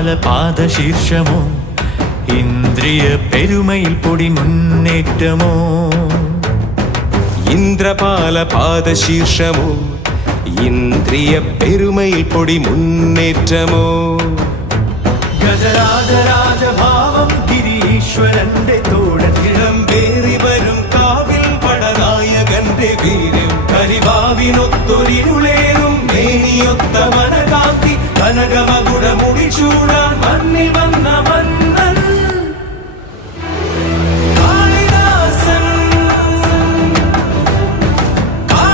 ഇന്ദ്രപാല പാദശീർഷമോ ഇന്ദ്രിയ പെരുമയിൽ പൊടി മുന്നേറ്റമോ ഇന്ദ്രപാല പാദശീർഷമോ ഇന്ദ്രിയ പെരുമയിൽ പൊടി മുന്നേറ്റമോ ഗജരാജരാജഭാവം ഗിരീശ്വരന്റെ തോടത്തിടം പേറി വരും കാവിൽ പടനായകന്റെ വീര്യം കരിവാവിനൊത്തൊരിരുളേറും മേനിയൊത്ത മനകാന്തി കനകമകുട മുടിച്ചൂടാൻ മണ്ണിൽ വന്ന